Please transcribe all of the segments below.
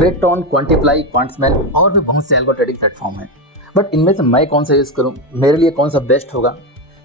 ट्रेडटॉन, क्वांटिप्लाई, क्वांट्समैन और भी बहुत से एल्गो ट्रेडिंग प्लेटफॉर्म हैं, बट इनमें से मैं कौन सा यूज़ करूं, मेरे लिए कौन सा बेस्ट होगा।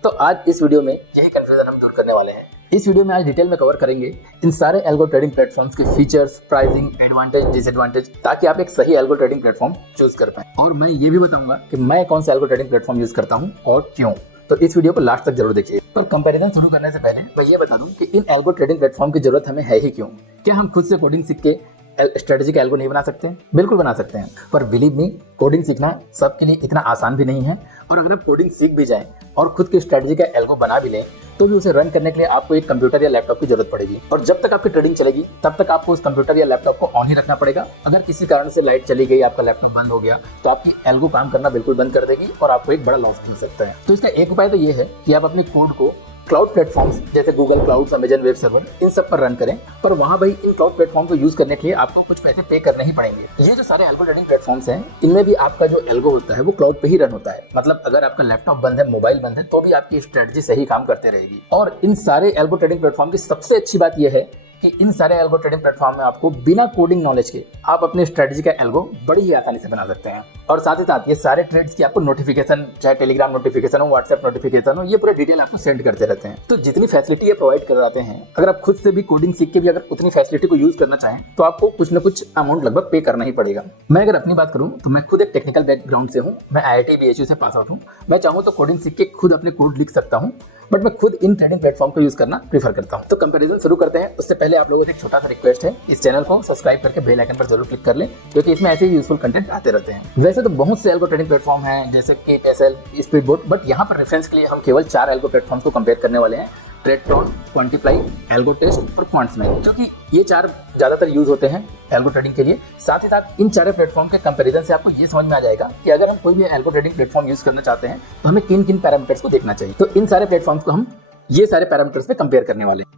तो आज इस वीडियो में यही कंफ्यूजन हम दूर करने वाले हैं। इस वीडियो में आज डिटेल में कवर करेंगे इन सारे एल्गो ट्रेडिंग प्लेटफॉर्म्स के फीचर्स, प्राइसिंग, एडवांटेज, डिसएडवांटेज, ताकि आप एक सही एल्गो ट्रेडिंग प्लेटफॉर्म चूज कर पाएं। और मैं ये भी बताऊंगा कि मैं कौन सा एल्गो ट्रेडिंग प्लेटफॉर्म यूज करता हूं और क्यों। तो इस वीडियो को लास्ट तक जरूर देखिए। पर कंपैरिजन शुरू करने से पहले मैं ये बता दूं कि इन एल्गो ट्रेडिंग प्लेटफॉर्म की जरूरत हमें है ही क्यों। क्या हम खुद से कोडिंग सीख के स्ट्रेटेजी का एल्गो नहीं बना सकते हैं? बिल्कुल बना सकते हैं, पर बिलीव मी, कोडिंग सीखना सबके लिए इतना आसान भी नहीं है। और अगर आप कोडिंग सीख भी जाएं और खुद की स्ट्रेटेजी का एल्गो बना भी लें, तो भी उसे रन करने के लिए आपको एक कंप्यूटर या लैपटॉप की जरूरत पड़ेगी। और जब तक आपकी ट्रेडिंग चलेगी तब तक आपको उस कंप्यूटर या लैपटॉप को ऑन ही रखना पड़ेगा। अगर किसी कारण से लाइट चली गई, आपका लैपटॉप बंद हो गया, तो आपकी एल्गो काम करना बिल्कुल बंद कर देगी और आपको एक बड़ा लॉस मिल सकता है। तो इसका एक उपाय तो ये है कि आप अपने कोड को क्लाउड प्लेटफॉर्म्स जैसे Google cloud, Amazon web server, इन सब पर रन करें। पर वहां भाई इन क्लाउड प्लेटफॉर्म को यूज करने के लिए आपको कुछ पैसे पे करने ही पड़ेंगे। ये जो सारे एल्गो ट्रेडिंग प्लेटफॉर्म्स हैं, इनमें भी आपका जो एल्गो होता है वो क्लाउड पे ही रन होता है। मतलब अगर आपका लैपटॉप बंद है, मोबाइल बंद है, तो भी आपकी स्ट्रेटजी सही काम करते रहेगी। और इन सारे एल्गो ट्रेडिंग प्लेटफॉर्म की सबसे अच्छी बात यह है कि इन सारे एल्गो ट्रेडिंग प्लेटफॉर्म में आपको बिना कोडिंग नॉलेज के आप अपने स्ट्रेटजी का एल्गो बड़ी ही आसानी से बना सकते हैं। और साथ ही साथ ये सारे ट्रेड्स की आपको नोटिफिकेशन, चाहे टेलीग्राम नोटिफिकेशन हो, व्हाट्सएप नोटिफिकेशन हो, ये पूरे डिटेल आपको सेंड करते रहते हैं। तो जितनी फैसिलिटी ये प्रोवाइड कराते हैं, अगर आप खुद से भी कोडिंग सीख के भी अगर उतनी फैसिलिटी को यूज करना चाहें, तो आपको कुछ न कुछ अमाउंट लगभग पे करना ही पड़ेगा। मैं अगर अपनी बात करूं तो मैं खुद एक टेक्निकल बैकग्राउंड से हूं। मैं IIT BHU से पास आउट हूं। मैं चाहूँ तो कोडिंग सीख के खुद अपने कोड लिख सकता हूँ, बट मैं खुद इन ट्रेडिंग प्लेटफॉर्म को यूज करना प्रीफर करता हूं। तो कंपैरिजन शुरू करते हैं। उससे पहले आप लोगों से एक छोटा सा रिक्वेस्ट है, इस चैनल को सब्सक्राइब करके बेल आइकन पर जरूर क्लिक कर लें, क्योंकि इसमें ऐसे ही यूजफुल कंटेंट आते रहते हैं। वैसे तो बहुत से एल्गो ट्रेडिंग प्लेटफॉर्म हैं, जैसे KPSL, स्पीडबोट, बट यहाँ पर रेफरेंस के लिए हम केवल 4 एल्गो प्लेटफॉर्म को कंपेयर करने वाले हैं: ट्रेडटॉन, क्वांटिप्लाई, एल्गोटेस्ट और क्वांट्समैन, क्योंकि ये 4 ज्यादातर यूज होते हैं एल्गो ट्रेडिंग के लिए। साथ ही साथ इन 4 प्लेटफॉर्म के कंपैरिजन से आपको ये समझ में आ जाएगा कि अगर हम कोई भी एल्गो ट्रेडिंग प्लेटफॉर्म यूज करना चाहते हैं तो हमें किन किन पैरामीटर्स को देखना चाहिए। तो इन सारे प्लेटफॉर्म्स को हम ये सारे पैरामीटर्स पे कंपेयर करने वाले हैं।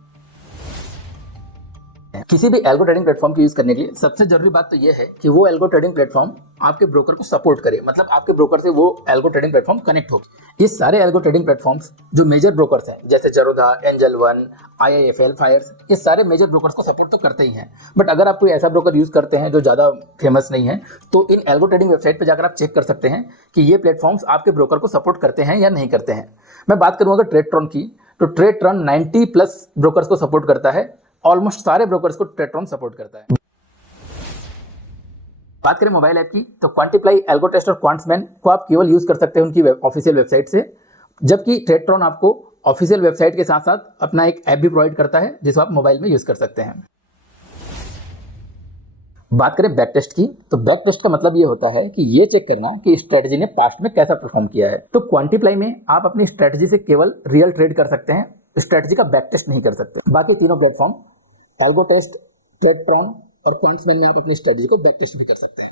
किसी भी एल्गो ट्रेडिंग प्लेटफॉर्म को यूज करने के लिए सबसे जरूरी बात तो ये है कि वो एल्गो ट्रेडिंग प्लेटफॉर्म आपके ब्रोकर को सपोर्ट करे, मतलब आपके ब्रोकर से वो एल्गो ट्रेडिंग प्लेटफॉर्म कनेक्ट हो। ये सारे एल्गो ट्रेडिंग प्लेटफॉर्म्स जो मेजर ब्रोकर्स हैं, जैसे Jarodha, angel one, IIFL, Fyers, ये सारे मेजर ब्रोकर्स को सपोर्ट तो करते ही हैं। बट अगर आप कोई ऐसा ब्रोकर यूज करते हैं जो ज्यादा फेमस नहीं है, तो इन एल्गो ट्रेडिंग वेबसाइट पर जाकर आप चेक कर सकते हैं कि ये प्लेटफॉर्म्स आपके ब्रोकर को सपोर्ट करते हैं या नहीं करते हैं। मैं बात करूँ अगर ट्रेडटॉन की, तो ट्रेडटॉन 90+ ब्रोकर्स को सपोर्ट करता है। ऑलमोस्ट सारे ब्रोकर्स को ट्रेडटॉन सपोर्ट करता है। बात करें मोबाइल ऐप की, तो क्वांटिप्लाई, एल्गोटेस्ट और क्वांट्समैन को आप केवल यूज कर सकते हैं उनकी ऑफिशियल वेबसाइट से, जबकि ट्रेडटॉन आपको ऑफिशियल वेबसाइट के साथ साथ अपना एक ऐप भी प्रोवाइड करता है जिसको आप मोबाइल में यूज कर सकते हैं। बात करें बैक टेस्ट की, तो बैक टेस्ट का मतलब ये होता है कि ये चेक करना कि स्ट्रेटजी ने पास्ट में कैसा परफॉर्म किया है। तो क्वांटिप्लाई में आप अपनी स्ट्रेटजी से केवल रियल ट्रेड कर सकते हैं, स्ट्रेटजी का बैक टेस्ट नहीं कर सकते। बाकी तीनों प्लेटफॉर्म एल्गोटेस्ट, ट्रेडटॉन और क्वांट्समैन में आप अपनी स्ट्रेटजी को बैक टेस्ट भी कर सकते हैं।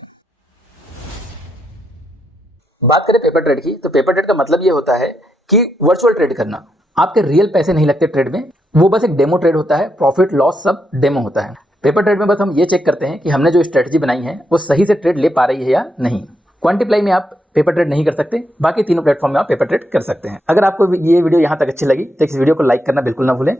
बात करें पेपर ट्रेड की, तो पेपर ट्रेड का मतलब ये होता है कि वर्चुअल ट्रेड करना। आपके रियल पैसे नहीं लगते ट्रेड में, वो बस एक डेमो ट्रेड होता है। प्रॉफिट लॉस सब डेमो होता है। पेपर ट्रेड में बस हम ये चेक करते हैं कि हमने जो स्ट्रेटजी बनाई है वो सही से ट्रेड ले पा रही है या नहीं। क्वांटिप्लाई में आप पेपर ट्रेड नहीं कर सकते, बाकी तीनों प्लेटफॉर्म में आप पेपर ट्रेड कर सकते हैं। अगर आपको ये वीडियो यहाँ तक अच्छी लगी तो इस वीडियो को लाइक करना बिल्कुल ना भूलें।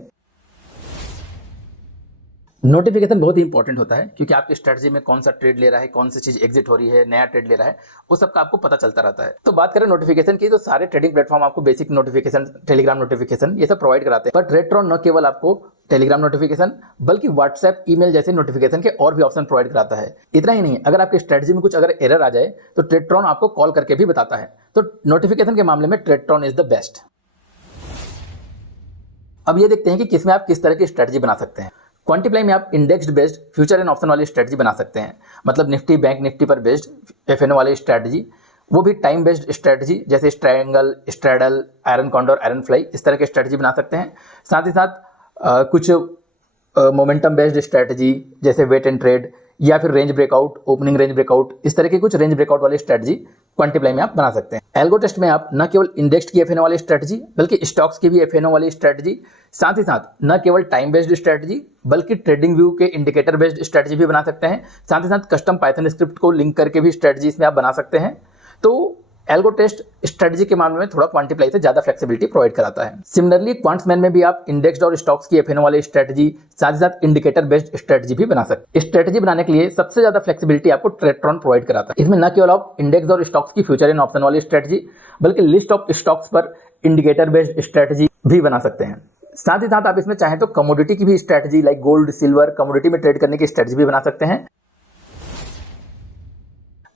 नोटिफिकेशन बहुत ही इंपॉर्टेंट होता है, क्योंकि आपकी स्ट्रेटजी में कौन सा ट्रेड ले रहा है, कौन सी चीज एग्जिट हो रही है, नया ट्रेड ले रहा है, वो सबका आपको पता चलता रहता है। तो बात करें नोटिफिकेशन की, तो सारे ट्रेडिंग प्लेटफॉर्म आपको बेसिक नोटिफिकेशन, टेलीग्राम नोटिफिकेशन, ये सब प्रोवाइड कराते हैं। पर ट्रेडटॉन न केवल आपको टेलीग्राम नोटिफिकेशन, बल्कि व्हाट्सएप, ईमेल जैसे नोटिफिकेशन के और भी ऑप्शन प्रोवाइड कराता है। इतना ही नहीं, अगर आपकी स्ट्रेटजी में कुछ अगर एरर आ जाए तो ट्रेडटॉन आपको कॉल करके भी बताता है। तो नोटिफिकेशन के मामले में ट्रेडटॉन इज द बेस्ट। अब ये देखते हैं कि किसमें आप किस तरह की स्ट्रेटजी बना सकते हैं। क्वांटिप्लाई में आप indexed based future and option वाली स्ट्रेटजी बना सकते हैं, मतलब निफ्टी, बैंक निफ्टी पर बेस्ड FNO वाली स्ट्रेटजी, वो भी टाइम बेस्ड स्ट्रेटजी जैसे triangle, straddle, iron condor, iron fly, इस तरह की स्ट्रेटजी बना सकते हैं। साथ ही साथ कुछ मोमेंटम बेस्ड स्ट्रेटजी जैसे वेट एंड ट्रेड, या फिर range breakout, opening range breakout, इस तरह की कुछ रेंज ब्रेकआउट वाली स्ट्रेटजी क्वांटिप्लाई में आप बना सकते हैं। एल्गोटेस्ट में आप न केवल इंडेक्स की FNO वाली स्ट्रेटजी, बल्कि स्टॉक्स की भी FNO वाली स्ट्रेटजी, साथ ही साथ न केवल टाइम बेस्ड स्ट्रेटजी बल्कि ट्रेडिंग व्यू के इंडिकेटर बेस्ड स्ट्रेटजी भी बना सकते हैं। साथ ही साथ कस्टम पाइथन स्क्रिप्ट को लिंक करके भी स्ट्रेटजी इसमें आप बना सकते हैं। तो एल्गो टेस्ट स्ट्रेटजी के मामले में थोड़ा क्वांटिप्लाई से ज्यादा फ्लेक्सिबिलिटी प्रोवाइड कराता है। सिमिलरली क्वांट्समैन में भी आप इंडेक्स्ड और स्टॉक्स की एफएनओ वाली स्ट्रेटजी, साथ ही साथ इंडिकेटर बेस्ड स्ट्रेटजी भी बना सकते हैं। स्ट्रेटजी बनाने के लिए सबसे ज्यादा फ्लेक्सिबिलिटी आपको ट्रेडट्रॉन प्रोवाइड कराता है। इसमें न केवल आप इंडेक्स और स्टॉक्स की फ्यूचर एंड ऑप्शन वाली स्ट्रेटजी, बल्कि लिस्ट ऑफ स्टॉक्स पर इंडिकेटर बेस्ड स्ट्रेटजी भी बना सकते हैं। साथ ही साथ आप इसमें चाहें तो कमोडिटी की भी strategy, like gold, silver, commodity में ट्रेड करने की स्ट्रेटजी भी बना सकते हैं।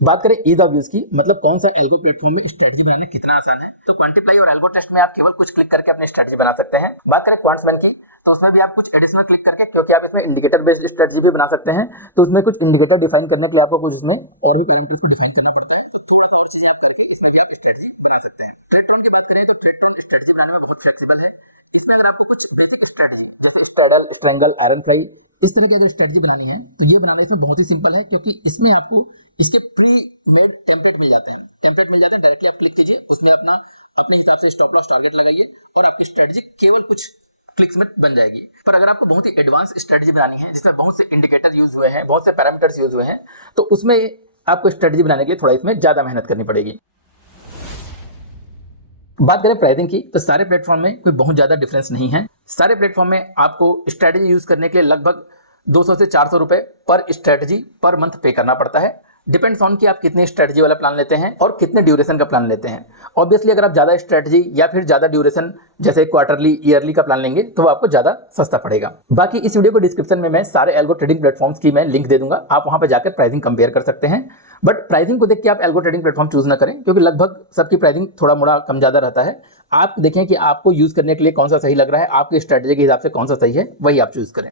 बात करें ईज ऑफ यूज की, मतलब कौन सा एल्गो प्लेटफॉर्म में स्ट्रेटजी बनाना कितना आसान है, तो क्वांटिप्लाई और एल्गो टेस्ट में आप केवल कुछ क्लिक करके अपनी स्ट्रेटजी बना सकते हैं। बात करें क्वांट्समैन की, तो उसमें भी आप कुछ एडिशनल क्लिक करके, क्योंकि आप इसमें इंडिकेटर बेस्ड स्ट्रेटजी भी बना सकते हैं, तो उसमें कुछ इंडिकेटर डिफाइन करने के लिए आपको कुछ इसमें और भी पैरामीटर्स को डिफाइन करना पड़ता है। पैडल, स्ट्रैंगल, आयरन फ्लाई, इस तरह की अगर स्ट्रेटजी बनानी है तो ये बनाना इसमें बहुत ही सिंपल है, क्योंकि इसमें आपको इसके प्री मेड टेम्पलेट मिल जाते हैं। डायरेक्टली आप क्लिक कीजिए, उसमें अपने हिसाब से स्टॉप लॉस टारगेट लगाइए और आपकी स्ट्रेटजी केवल कुछ क्लिक्स में बन जाएगी। पर अगर आपको बहुत ही एडवांस स्ट्रेटजी बनानी है, जिसमें बहुत से इंडिकेटर यूज हुए हैं, बहुत से पैरामीटर्स यूज हुए हैं, तो उसमें आपको स्ट्रेटजी बनाने के लिए थोड़ा इसमें ज्यादा मेहनत करनी पड़ेगी। बात करें प्राइसिंग की, तो सारे प्लेटफॉर्म में कोई बहुत ज्यादा डिफरेंस नहीं है। सारे प्लेटफॉर्म में आपको स्ट्रेटजी यूज करने के लिए लगभग 200 से 400 रुपए पर स्ट्रेटजी पर मंथ पे करना पड़ता है। डिपेंड्स ऑन कि आप कितने स्ट्रेटजी वाला प्लान लेते हैं और कितने ड्यूरेशन का प्लान लेते हैं। ऑब्वियसली अगर आप ज्यादा स्ट्रेटजी या फिर ज्यादा ड्यूरेशन जैसे क्वार्टरली, ईयरली का प्लान लेंगे तो वो आपको ज्यादा सस्ता पड़ेगा। बाकी इस वीडियो को डिस्क्रिप्शन में मैं सारे एल्गो ट्रेडिंग प्लेटफॉर्म्स की मैं लिंक दे दूंगा, आप वहां पर जाकर प्राइसिंग कंपेयर कर सकते हैं। बट प्राइसिंग को देख के आप एल्गो ट्रेडिंग प्लेटफॉर्म चूज ना करें, क्योंकि लगभग सबकी प्राइसिंग थोड़ा मोड़ा कम ज्यादा रहता है। आप देखें कि आपको यूज करने के लिए कौन सा सही लग रहा है, आपकी स्ट्रेटजी के हिसाब से कौन सा सही है, वही आप चूज करें।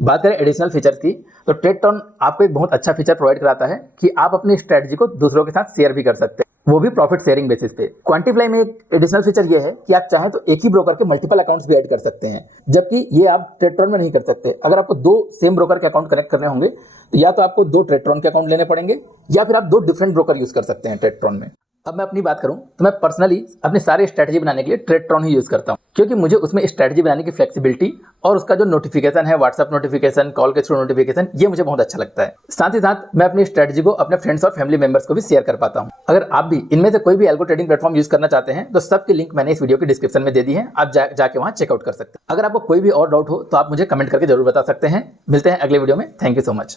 बात करें एडिशनल फीचर्स की, तो ट्रेडट्रॉन आपको एक बहुत अच्छा फीचर प्रोवाइड कराता है कि आप अपनी स्ट्रेटजी को दूसरों के साथ शेयर भी कर सकते हैं, वो भी प्रॉफिट शेयरिंग बेसिस पे। क्वांटिप्लाई में एक एडिशनल फीचर ये है कि आप चाहें तो एक ही ब्रोकर के मल्टीपल अकाउंट्स भी ऐड कर सकते हैं, जबकि ये आप ट्रेडट्रॉन में नहीं कर सकते। अगर आपको 2 सेम ब्रोकर के अकाउंट कनेक्ट करने होंगे तो या तो आपको 2 ट्रेडट्रॉन के अकाउंट लेने पड़ेंगे, या फिर आप 2 डिफरेंट ब्रोकर यूज कर सकते हैं ट्रेडट्रॉन में। अब मैं अपनी बात करूं तो मैं पर्सनली अपने सारे स्ट्रेटजी बनाने के लिए ट्रेडट्रॉन ही यूज करता हूं, क्योंकि मुझे उसमें स्ट्रेटजी बनाने की फ्लेक्सिबिलिटी और उसका जो नोटिफिकेशन है, व्हाट्सएप नोटिफिकेशन, कॉल के थ्रू नोटिफिकेशन, ये मुझे बहुत अच्छा लगता है। साथ ही साथ मैं अपनी स्ट्रेटजी को अपने फ्रेंड्स और फैमिली मेंबर्स को भी शेयर कर पाता हूं। अगर आप भी इनमें से कोई भी एल्गो ट्रेडिंग प्लेटफॉर्म यूज करना चाहते हैं तो सबकी लिंक मैंने इस वीडियो की डिस्क्रिप्शन में दे दी है, आप जाके वहां चेकआउट कर सकते हैं। अगर आपको कोई भी और डाउट हो तो आप मुझे कमेंट करके जरूर बता सकते हैं। मिलते हैं अगले वीडियो में। Thank you so much.